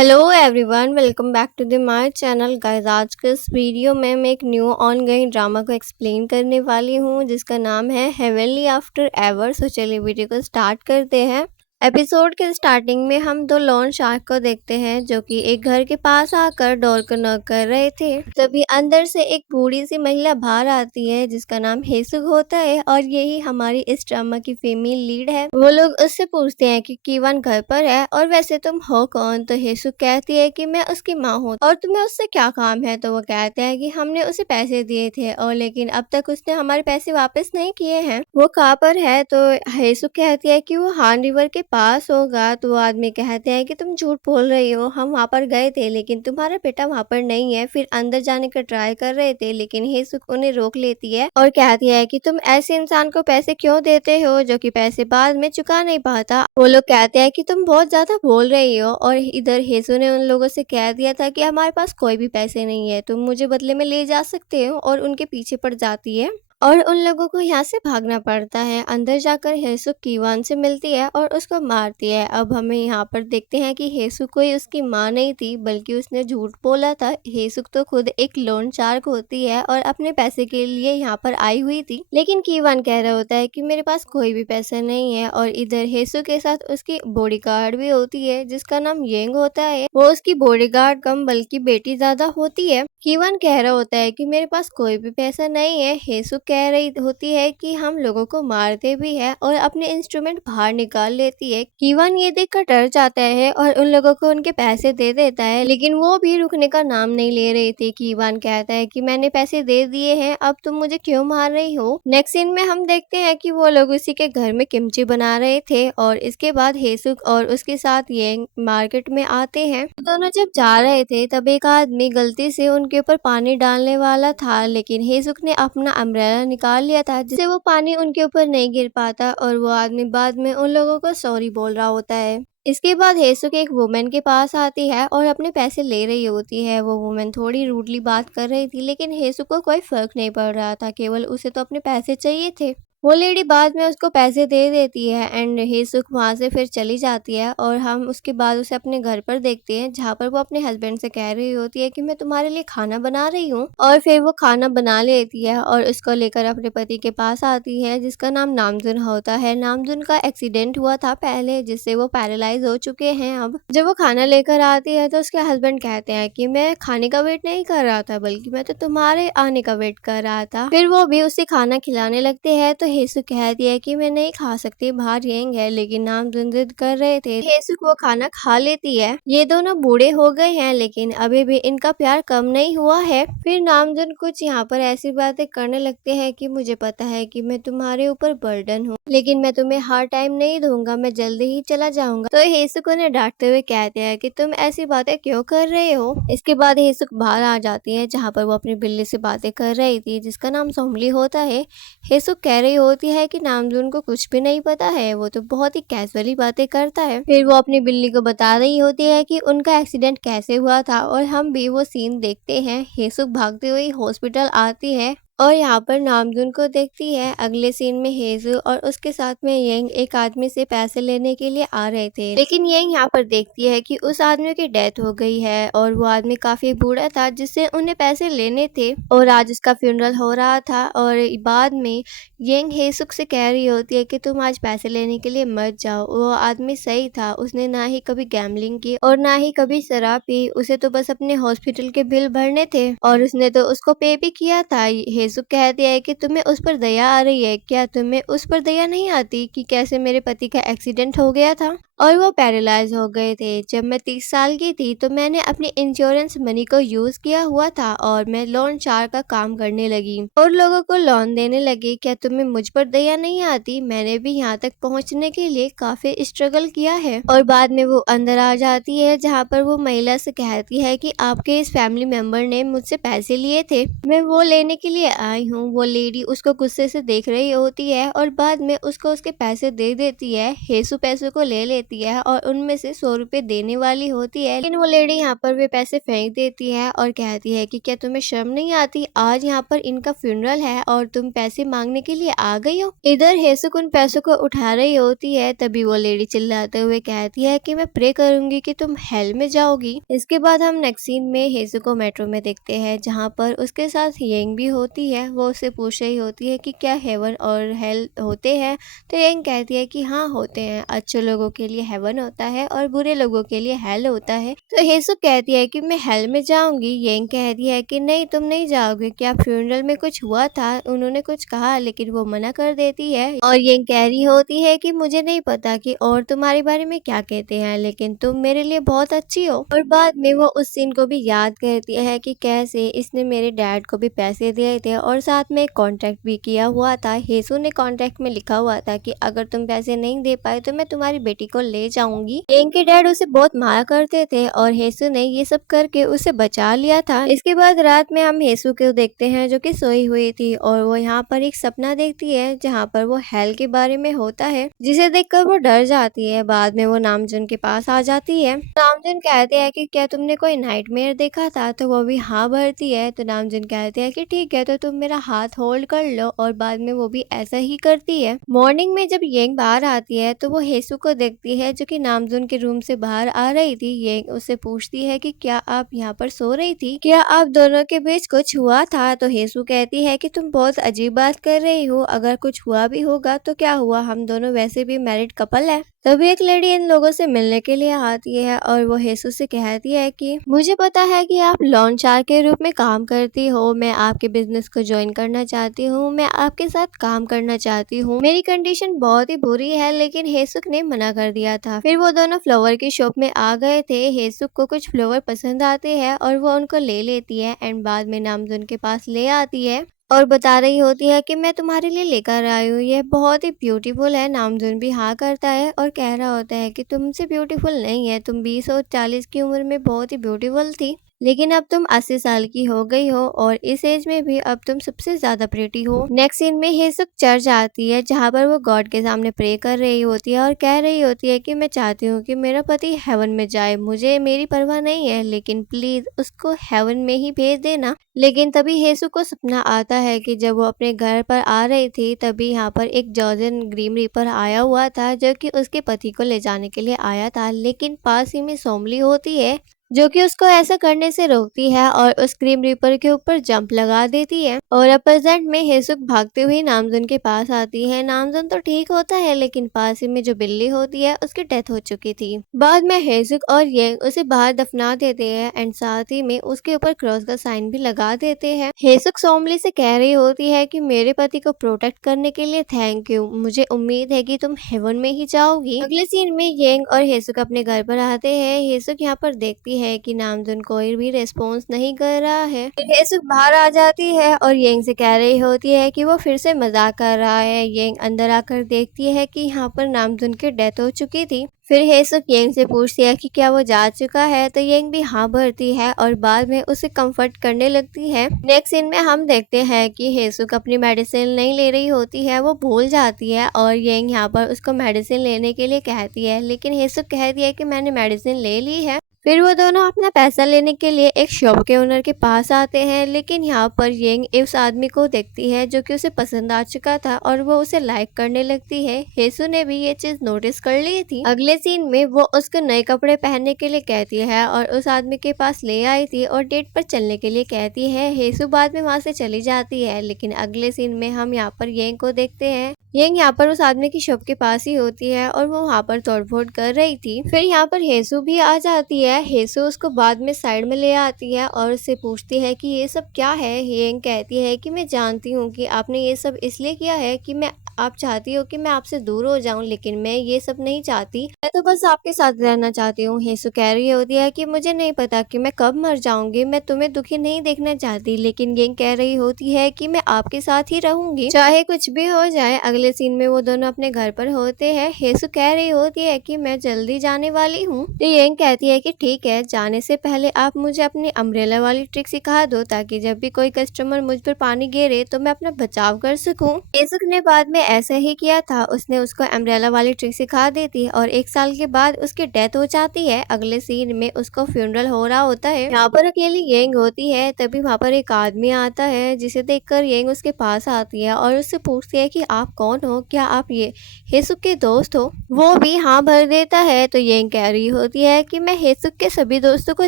Hello everyone, welcome back to the my channel guys. आज के इस वीडियो में मैं एक न्यू ऑनगोइंग ड्रामा को एक्सप्लेन करने वाली हूँ जिसका नाम है हेवनली आफ्टर एवर। सो चलिए वीडियो को स्टार्ट करते हैं। एपिसोड के स्टार्टिंग में हम दो लॉन शार्क को देखते हैं जो कि एक घर के पास आकर डोर को नॉक कर रहे थे। तभी अंदर से एक बूढ़ी सी महिला बाहर आती है जिसका नाम हेसुक होता है और यही हमारी इस ड्रामा की फीमेल लीड है। वो लोग उससे पूछते हैं कि कीवान घर पर है और वैसे तुम हो कौन। तो हेसुक कहती है कि मैं उसकी माँ हूँ और तुम्हें उससे क्या काम है। तो वो कहते हैं कि हमने उसे पैसे दिए थे और लेकिन अब तक उसने हमारे पैसे वापस नहीं किए हैं। वो कहाँ पर है। तो हेसुक कहती है कि वो हान रिवर के पास होगा। तो वो आदमी कहते हैं कि तुम झूठ बोल रही हो, हम वहाँ पर गए थे लेकिन तुम्हारा बेटा वहाँ पर नहीं है। फिर अंदर जाने का ट्राई कर रहे थे लेकिन हेसुक उन्हें रोक लेती है और कहती है कि तुम ऐसे इंसान को पैसे क्यों देते हो जो कि पैसे बाद में चुका नहीं पाता। वो लोग कहते हैं कि तुम बहुत ज्यादा बोल रही हो और इधर हेसु ने उन लोगों से कह दिया था कि हमारे पास कोई भी पैसे नहीं है, तुम मुझे बदले में ले जा सकते हो। और उनके पीछे पड़ जाती है और उन लोगों को यहाँ से भागना पड़ता है। अंदर जाकर हेसुक कीवान से मिलती है और उसको मारती है। अब हमें यहाँ पर देखते हैं कि हेसुक कोई उसकी माँ नहीं थी बल्कि उसने झूठ बोला था। हेसुक तो खुद एक लोन शार्क होती है और अपने पैसे के लिए यहाँ पर आई हुई थी, लेकिन कीवान कह रहा होता है कि मेरे पास कोई भी पैसा नहीं है। और इधर हेसुक के साथ उसकी बॉडीगार्ड भी होती है जिसका नाम येंग होता है। वो उसकी बॉडीगार्ड कम बल्कि बेटी ज्यादा होती है। कीवान कह रहा होता है कि मेरे पास कोई भी पैसा नहीं है। हेसुक कह रही होती है कि हम लोगों को मारते भी है और अपने इंस्ट्रूमेंट बाहर निकाल लेती है। कीवान ये देखकर डर जाता है और उन लोगों को उनके पैसे दे देता है, लेकिन वो भी रुकने का नाम नहीं ले रही थी। कीवान कहता है कि मैंने पैसे दे दिए हैं, अब तुम मुझे क्यों मार रही हो। नेक्स्ट सीन में हम देखते हैं कि वो लोग उसी के घर में किमची बना रहे थे और इसके बाद हेसुक और उसके साथ ये मार्केट में आते हैं। दोनों जब जा रहे थे तब एक आदमी गलती से उनके ऊपर पानी डालने वाला था, लेकिन हेसुक ने अपना अम्ब्रेला निकाल लिया था जिससे वो पानी उनके ऊपर नहीं गिर पाता और वो आदमी बाद में उन लोगों को सॉरी बोल रहा होता है। इसके बाद हेसुक एक वुमेन के पास आती है और अपने पैसे ले रही होती है। वो वुमेन थोड़ी रूडली बात कर रही थी लेकिन हेसुक को कोई फर्क नहीं पड़ रहा था, केवल उसे तो अपने पैसे चाहिए थे। वो लेडी बाद में उसको पैसे दे देती है एंड हेसुक वहां से फिर चली जाती है और हम उसके बाद उसे अपने घर पर देखते हैं जहाँ पर वो अपने हस्बैंड से कह रही होती है कि मैं तुम्हारे लिए खाना बना रही हूँ। और फिर वो खाना बना लेती है और उसको लेकर अपने पति के पास आती है जिसका नाम नामजुन होता है। नामजुन का एक्सीडेंट हुआ था पहले जिससे वो पैरालाइज हो चुके हैं। अब जब वो खाना लेकर आती है तो उसके हस्बैंड कहते हैं कि मैं खाने का वेट नहीं कर रहा था बल्कि मैं तो तुम्हारे आने का वेट कर रहा था। फिर वो भी उसे खाना खिलाने लगते हैं तो हेसुक कहती है कि मैं नहीं खा सकती, बाहर येंग है, लेकिन नामजुन जिद कर रहे थे। हेसुक वो खाना खा लेती है। ये दोनों बूढ़े हो गए हैं लेकिन अभी भी इनका प्यार कम नहीं हुआ है। फिर नामजुन कुछ यहाँ पर ऐसी बातें करने लगते हैं कि मुझे पता है कि मैं तुम्हारे ऊपर बर्डन हूँ लेकिन मैं तुम्हें हर टाइम नहीं दूंगा, मैं जल्दी ही चला जाऊंगा। तो हेसुक उन्हें डांटते हुए कहते हैं कि तुम ऐसी बातें क्यों कर रहे हो। इसके बाद हेसुक बाहर आ जाती है जहाँ पर वो अपनी बिल्ली से बातें कर रही थी जिसका नाम सोमली होता है। हेसुक कह रही होती है कि नामजुन को कुछ भी नहीं पता है, वो तो बहुत ही कैजुअली बातें करता है। फिर वो अपनी बिल्ली को बता रही होती है कि उनका एक्सीडेंट कैसे हुआ था और हम भी वो सीन देखते हैं। हेसुक भागते हुए हॉस्पिटल आती है और यहाँ पर नामजुन को देखती है। अगले सीन में हेजू और उसके साथ में येंग एक आदमी से पैसे लेने के लिए आ रहे थे, लेकिन येंग यहाँ पर देखती है कि उस आदमी की डेथ हो गई है और वो आदमी काफी बूढ़ा था जिससे उन्हें पैसे लेने थे और आज उसका फ्यूनरल हो रहा था। और बाद में येंग हेसुक से कह रही होती है कि तुम आज पैसे लेने के लिए मत जाओ। वो आदमी सही था, उसने ना ही कभी गैम्बलिंग की और ना ही कभी शराब पी, उसे तो बस अपने हॉस्पिटल के बिल भरने थे और उसने तो उसको पे भी किया था। हेसुक कहती है कि तुम्हें उस पर दया आ रही है क्या, तुम्हें उस पर दया नहीं आती कि कैसे मेरे पति का एक्सीडेंट हो गया था और वो पैरालाइज हो गए थे। जब मैं 30 साल की थी तो मैंने अपनी इंश्योरेंस मनी को यूज किया हुआ था और मैं लोन शार्क का काम करने लगी और लोगों को लोन देने लगी। क्या तुम्हें मुझ पर दया नहीं आती, मैंने भी यहाँ तक पहुँचने के लिए काफी स्ट्रगल किया है। और बाद में वो अंदर आ जाती है जहाँ पर वो महिला से कहती है कि आपके इस फैमिली मेंबर ने मुझसे पैसे लिए थे, मैं वो लेने के लिए आई हूँ। वो लेडी उसको गुस्से से देख रही होती है और बाद में उसको उसके पैसे दे देती है। हेसु पैसों को ले लेता देती है और उनमें से 100 रुपए देने वाली होती है, लेकिन वो लेडी यहाँ पर वे पैसे फेंक देती है और कहती है कि क्या तुम्हें शर्म नहीं आती, आज यहाँ पर इनका फ्यूनरल है और तुम पैसे मांगने के लिए आ गई हो। इधर हेसुक उन पैसों को उठा रही होती है, तभी वो लेडी चिल्लाते हुए कहती है कि मैं प्रे करूंगी कि तुम हेल में जाओगी। इसके बाद हम नेक्स्ट सीन में हेसुक को मेट्रो में देखते हैं, जहाँ पर उसके साथ येंग भी होती है। वो उससे पूछ रही होती है कि क्या हेवन और हेल होते हैं, तो येंग कहती है कि हाँ होते हैं, अच्छे लोगों के लिए हेवन होता है और बुरे लोगों के लिए हेल होता है। तो हेसुक कहती है कि मैं हेल में जाऊंगी। येंग कहती है कि नहीं तुम नहीं जाओगे, क्या फ्यूनरल में कुछ हुआ था, उन्होंने कुछ कहा, लेकिन वो मना कर देती है और येंग कह रही होती है कि मुझे नहीं पता कि और तुम्हारे बारे में क्या कहते हैं, लेकिन तुम मेरे लिए बहुत अच्छी हो। और बाद में वो उस सीन को भी याद करती है कि कैसे इसने मेरे डैड को भी पैसे दिए थे और साथ में एक कॉन्ट्रैक्ट भी किया हुआ था। हेसु ने कॉन्ट्रैक्ट में लिखा हुआ था कि अगर तुम पैसे नहीं दे पाए तो मैं तुम्हारी बेटी को ले जाऊंगी। येंग के डैड उसे बहुत मारा करते थे और हेसु ने ये सब करके उसे बचा लिया था। इसके बाद रात में हम हेसु को देखते हैं जो कि सोई हुई थी और वो यहाँ पर एक सपना देखती है जहाँ पर वो हेल के बारे में होता है, जिसे देखकर वो डर जाती है। बाद में वो नामजुन के पास आ जाती है। नामजुन कहते हैं कि क्या तुमने कोई नाइटमेयर देखा था, तो वो भी हाँ भरती है। तो नामजुन कहते हैं कि ठीक है, तो तुम मेरा हाथ होल्ड कर लो और बाद में वो भी ऐसा ही करती है। मॉर्निंग में जब येंग बाहर आती है तो वो हेसु को देखती है जो कि नामजुन के रूम से बाहर आ रही थी। येंग उससे पूछती है कि क्या आप यहाँ पर सो रही थी, क्या आप दोनों के बीच कुछ हुआ था। तो हेसु कहती है कि तुम बहुत अजीब बात कर रही हो, अगर कुछ हुआ भी होगा तो क्या हुआ, हम दोनों वैसे भी मैरिड कपल है। तभी एक लेडी इन लोगों से मिलने के लिए आती है और वो हेसु से कहती है कि मुझे पता है कि आप लॉन चार के रूप में काम करती हो, मैं आपके बिजनेस को ज्वाइन करना चाहती हूँ, मैं आपके साथ काम करना चाहती हूँ, मेरी कंडीशन बहुत ही बुरी है। लेकिन हेसुक ने मना कर दिया था। फिर वो दोनों फ्लावर की शॉप में आ गए थे। हेसुक को कुछ फ्लावर पसंद आते हैं और वो उनको ले लेती है एंड बाद में नामजुन के पास ले आती है और बता रही होती है कि मैं तुम्हारे लिए लेकर आई हूँ, यह बहुत ही ब्यूटीफुल है। नामजुन भी हाँ करता है और कह रहा होता है कि तुमसे ब्यूटीफुल नहीं है, तुम 20 और 40 की उम्र में बहुत ही ब्यूटीफुल थी, लेकिन अब तुम 80 साल की हो गई हो और इस एज में भी अब तुम सबसे ज्यादा प्रेटी हो। नेक्स्ट सीन में हेसुक चर्च आती है जहाँ पर वो गॉड के सामने प्रे कर रही होती है और कह रही होती है कि मैं चाहती हूँ कि मेरा पति हेवन में जाए, मुझे मेरी परवाह नहीं है, लेकिन प्लीज उसको हेवन में ही भेज देना। लेकिन तभी हेसुक को सपना आता है कि जब वो अपने घर पर आ रही थी तभी यहाँ पर एक जॉर्जन ग्रीम रीपर आया हुआ था जो कि उसके पति को ले जाने के लिए आया था, लेकिन पास ही में सोमली होती है जो कि उसको ऐसा करने से रोकती है और उस ग्रीम रीपर के ऊपर जंप लगा देती है। और अपोजिट में हेसुक भागते हुए नामजुन के पास आती है। नामजुन तो ठीक होता है लेकिन पास ही में जो बिल्ली होती है उसकी डेथ हो चुकी थी। बाद में हेसुक और येंग उसे बाहर दफना देते हैं एंड साथ ही में उसके ऊपर क्रॉस का साइन भी लगा देते हैं। हेसुक सोमली से कह रही होती है कि मेरे पति को प्रोटेक्ट करने के लिए थैंक यू, मुझे उम्मीद है कि तुम हेवन में ही जाओगी। अगले सीन में येंग और हेसुक अपने घर पर आते हैं। हेसुक यहाँ पर देखती है कि नामजुन कोई भी रिस्पॉन्स नहीं कर रहा है। फिर हेसुक बाहर आ जाती है और येंग से कह रही होती है कि वो फिर से मजाक कर रहा है। येंग अंदर आकर देखती है कि यहाँ पर नामजुन की डेथ हो चुकी थी। फिर हेसुक येंग से पूछती है कि क्या वो जा चुका है, तो येंग भी हाँ भरती है और बाद में उसे कंफर्ट करने लगती है। नेक्स्ट सीन में हम देखते हैं कि हेसुक अपनी मेडिसिन नहीं ले रही होती है, वो भूल जाती है और येंग यहाँ पर उसको मेडिसिन लेने के लिए कहती है, लेकिन हेसुक कहती है कि मैंने मेडिसिन ले ली है। फिर वो दोनों अपना पैसा लेने के लिए एक शॉप के ओनर के पास आते हैं, लेकिन यहाँ पर येंग उस आदमी को देखती है जो कि उसे पसंद आ चुका था और वो उसे लाइक करने लगती है। हेसु ने भी ये चीज नोटिस कर ली थी। अगले सीन में वो उसको नए कपड़े पहनने के लिए कहती है और उस आदमी के पास ले आई थी और डेट पर चलने के लिए कहती है। हेसु बाद में वहाँ से चली जाती है, लेकिन अगले सीन में हम यहाँ पर येंग को देखते हैं। येंग यहाँ पर उस आदमी की शॉप के पास ही होती है और वो वहाँ पर तोड़फोड़ कर रही थी। फिर यहाँ पर हेसु भी आ जाती है। हेसु उसको बाद में साइड में ले आती है और उससे पूछती है कि ये सब क्या है। येंग कहती है कि मैं जानती हूँ कि आपने ये सब इसलिए किया है कि आप चाहती हो कि मैं आपसे दूर हो जाऊं, लेकिन मैं ये सब नहीं चाहती, मैं तो बस आपके साथ रहना चाहती हूँ। हेसु कह रही होती है कि मुझे नहीं पता कि मैं कब मर जाऊंगी, मैं तुम्हें दुखी नहीं देखना चाहती, लेकिन येंग कह रही होती है कि मैं आपके साथ ही रहूंगी चाहे कुछ भी हो जाए। अगले सीन में वो दोनों अपने घर पर होते हैं। हेसु कह रही होती है कि मैं जल्दी जाने वाली हूँ, तो येंग कहती है कि ठीक है, जाने से पहले आप मुझे अपनी अम्ब्रेला वाली ट्रिक सिखा दो ताकि जब भी कोई कस्टमर मुझ पर पानी गिरे तो मैं अपना बचाव कर सकूं। हेसुक ने बाद में ने ऐसा ही किया था, उसने उसको अम्ब्रेला वाली ट्रिक सिखा दी थी और 1 साल के बाद उसकी डेथ हो जाती है। अगले सीन में उसका फ्यूनरल हो रहा होता है। यहाँ पर अकेली येंग होती है, तभी वहाँ पर एक आदमी आता है जिसे देखकर येंग उसके पास आती है और उससे पूछती है कि आप कौन हो, क्या आप ये हेसुक के दोस्त हो? वो भी हाँ भर देता है। तो येंग कह रही होती है कि मैं हेसुक के सभी दोस्तों को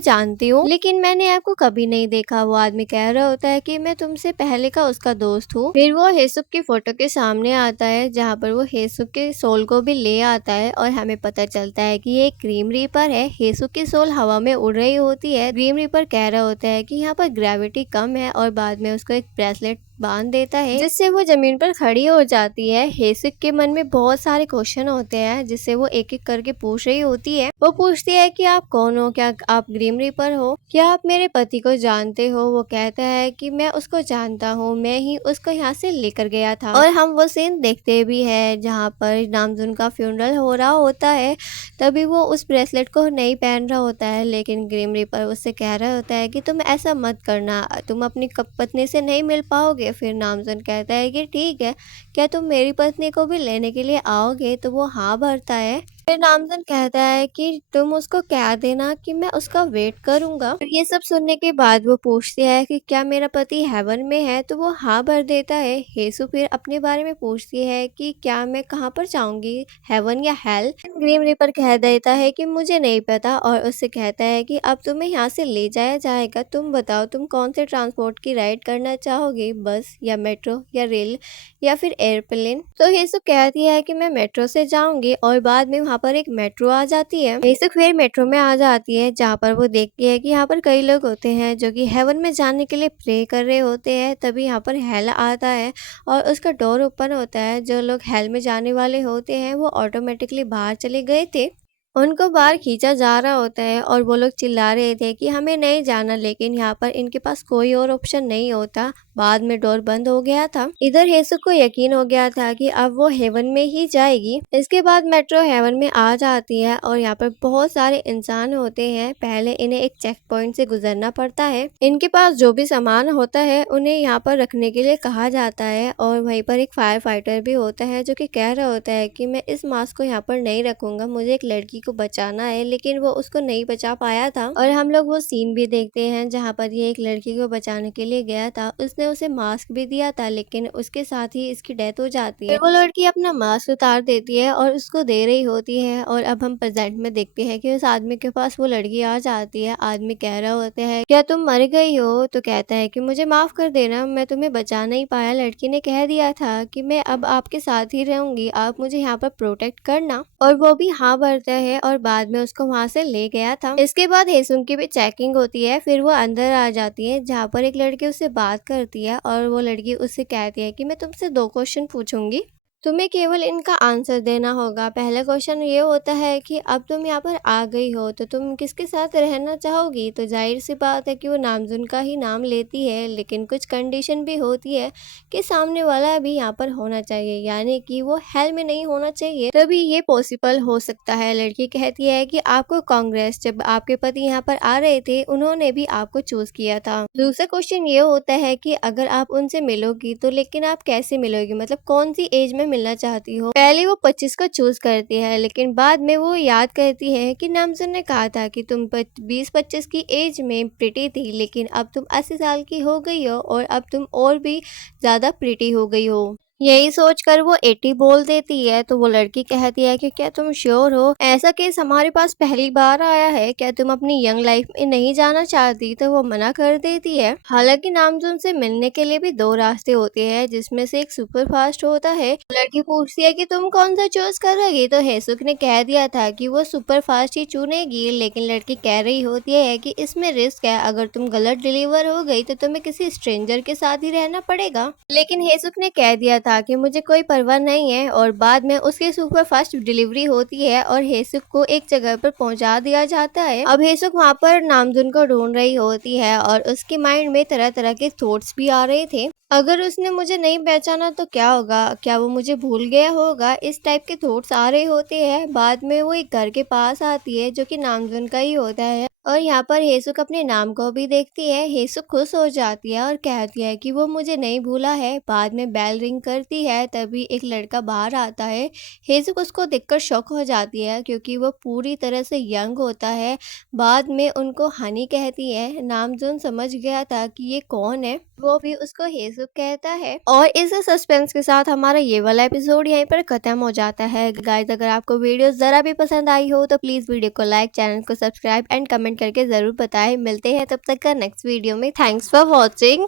जानती हूँ, लेकिन मैंने आपको कभी नहीं देखा। वो आदमी कह रहा होता है कि मैं तुमसे पहले का उसका दोस्त हूँ। फिर वो हेसुक की फोटो के सामने आता है, जहाँ पर वो हेसुक के सोल को भी ले आता है और हमें पता चलता है कि ये एक ग्रीम रीपर है। हेसुक की सोल हवा में उड़ रही होती है। ग्रीम रीपर कह रहा होता है कि यहाँ पर ग्रेविटी कम है और बाद में उसको एक ब्रेसलेट बांध देता है, जिससे वो जमीन पर खड़ी हो जाती है। हेसुक के मन में बहुत सारे क्वेश्चन होते हैं, जिससे वो एक एक करके पूछ रही होती है। वो पूछती है कि आप कौन हो, क्या आप ग्रीम रीपर हो, क्या आप मेरे पति को जानते हो? वो कहता है कि मैं उसको जानता हूँ, मैं ही उसको यहाँ से लेकर गया था। और हम वो सीन देखते भी है जहाँ पर नामजुन का फ्यूनरल हो रहा होता है। तभी वो उस ब्रेसलेट को नहीं पहन रहा होता है, लेकिन ग्रीम रीपर उससे कह रहा होता है कि तुम ऐसा मत करना, तुम अपनी पत्नी से नहीं मिल पाओगे। फिर नामजुन कहता है कि ठीक है, क्या तुम मेरी पत्नी को भी लेने के लिए आओगे? तो वो हाँ भरता है। फिर नामजुन कहता है कि तुम उसको कह देना कि मैं उसका वेट करूंगा। तो ये सब सुनने के बाद वो पूछती है कि क्या मेरा पति हेवन में है? तो वो हाँ भर देता है। हेसु फिर अपने बारे में पूछती है कि क्या मैं कहाँ पर जाऊंगी, हेवन या हेल? ग्रीम रीपर कह देता है कि मुझे नहीं पता और उससे कहता है कि अब तुम्हें यहाँ से ले जाया जाएगा, तुम बताओ तुम कौन से ट्रांसपोर्ट की राइड करना चाहोगे, बस या मेट्रो या रेल या फिर एयरप्लेन? तो हेसु कहती है कि मैं मेट्रो से जाऊंगी और बाद में वहाँ पर एक मेट्रो आ जाती है। हेसु फिर मेट्रो में आ जाती है, जहाँ पर वो देखती है कि यहाँ पर कई लोग होते हैं जो कि हेवन में जाने के लिए प्रे कर रहे होते हैं। तभी यहाँ पर हेल आता है और उसका डोर ओपन होता है। जो लोग हेल में जाने वाले होते हैं वो ऑटोमेटिकली बाहर चले गए थे, उनको बाहर खींचा जा रहा होता है और वो लोग चिल्ला रहे थे कि हमें नहीं जाना, लेकिन यहाँ पर इनके पास कोई और ऑप्शन नहीं होता। बाद में डोर बंद हो गया था। इधर हेसु को यकीन हो गया था कि अब वो हेवन में ही जाएगी। इसके बाद मेट्रो हेवन में आ जाती है और यहाँ पर बहुत सारे इंसान होते हैं। पहले इन्हें एक चेक पॉइंट से गुजरना पड़ता है। इनके पास जो भी सामान होता है उन्हें यहाँ पर रखने के लिए कहा जाता है और वहीं पर एक फायर फाइटर भी होता है जो कि कह रहा होता है कि मैं इस मास्क को यहाँ पर नहीं रखूंगा, मुझे एक लड़की को बचाना है, लेकिन वो उसको नहीं बचा पाया था। और हम लोग वो सीन भी देखते हैं जहाँ पर ये एक लड़की को बचाने के लिए गया था। उसने उसे मास्क भी दिया था, लेकिन उसके साथ ही इसकी डेथ हो जाती है। वो लड़की अपना मास्क उतार देती है और उसको दे रही होती है। और अब हम प्रेजेंट में देखते हैं कि उस आदमी के पास वो लड़की आ जाती है। आदमी कह रहा होता है क्या तुम मर गई हो? तो कहता है कि मुझे माफ कर देना, मैं तुम्हें बचा नहीं पाया। लड़की ने कह दिया था कि मैं अब आपके साथ ही रहूंगी, आप मुझे यहाँ पर प्रोटेक्ट करना। और वो भी हाँ भरता है और बाद में उसको वहाँ से ले गया था। इसके बाद हेसुंग की भी चेकिंग होती है। फिर वो अंदर आ जाती है, जहाँ पर एक लड़की उससे बात करती है और वो लड़की उससे कहती है कि मैं तुमसे 2 क्वेश्चन पूछूंगी, तुम्हें केवल इनका आंसर देना होगा। पहला क्वेश्चन ये होता है कि अब तुम यहाँ पर आ गई हो तो तुम किसके साथ रहना चाहोगी? तो जाहिर सी बात है कि वो नामजुन का ही नाम लेती है, लेकिन कुछ कंडीशन भी होती है कि सामने वाला भी यहाँ पर होना चाहिए, यानी कि वो हेल में नहीं होना चाहिए, तभी ये पॉसिबल हो सकता है। लड़की कहती है कि आपको कांग्रेस, जब आपके पति यहाँ पर आ रहे थे उन्होंने भी आपको चूज किया था। दूसरा क्वेश्चन ये होता है कि अगर आप उनसे मिलोगी तो लेकिन आप कैसे मिलोगी, मतलब कौन सी एज में मिलना चाहती हो? पहले वो 25 को चूज करती है, लेकिन बाद में वो याद करती है कि नामजुन ने कहा था कि तुम 20-25 की एज में प्रिटी थी, लेकिन अब तुम 80 साल की हो गई हो और अब तुम और भी ज्यादा प्रिटी हो गई हो। यही सोचकर वो 80 बोल देती है। तो वो लड़की कहती है कि क्या तुम श्योर हो? ऐसा केस हमारे पास पहली बार आया है, क्या तुम अपनी यंग लाइफ में नहीं जाना चाहती? तो वो मना कर देती है। हालांकि नामजुन से मिलने के लिए भी 2 रास्ते होते हैं, जिसमें से एक सुपर फास्ट होता है। लड़की पूछती है कि तुम कौन सा चूज करोगी? तो हेसुक ने कह दिया था कि वो सुपर फास्ट ही चुनेगी, लेकिन लड़की कह रही होती है कि इसमें रिस्क है, अगर तुम गलत डिलीवर हो गई तो तुम्हें किसी स्ट्रेंजर के साथ ही रहना पड़ेगा। लेकिन हेसुक ने कह दिया था कि मुझे कोई परवाह नहीं है। और बाद में उसके सुपर फास्ट डिलीवरी होती है और हेसुक को एक जगह पर पहुंचा दिया जाता है। अब हेसुक वहाँ पर नामजुन को ढूंढ रही होती है और उसके माइंड में तरह तरह के थॉट्स भी आ रहे थे। अगर उसने मुझे नहीं पहचाना तो क्या होगा, क्या वो मुझे भूल गया होगा, इस टाइप के थॉट्स आ रहे होते हैं। बाद में वो एक घर के पास आती है जो कि नामजुन का ही होता है और यहाँ पर हेसुक अपने नाम को भी देखती है। हेसुक खुश हो जाती है और कहती है कि वो मुझे नहीं भूला है। बाद में बेल रिंग करती है, तभी एक लड़का बाहर आता है। हेसुक उसको देखकर शॉक हो जाती है क्योंकि वो पूरी तरह से यंग होता है। बाद में उनको हनी कहती है। नामजून समझ गया था कि ये कौन है, वो भी उसको हेसुक कहता है। और इस सस्पेंस के साथ हमारा ये वाला एपिसोड यहीं पर खत्म हो जाता है। गाइस, अगर आपको वीडियो जरा भी पसंद आई हो तो प्लीज वीडियो को लाइक, चैनल को सब्सक्राइब एंड कमेंट करके जरूर बताएं। मिलते हैं तब तक का नेक्स्ट वीडियो में। Thanks for watching.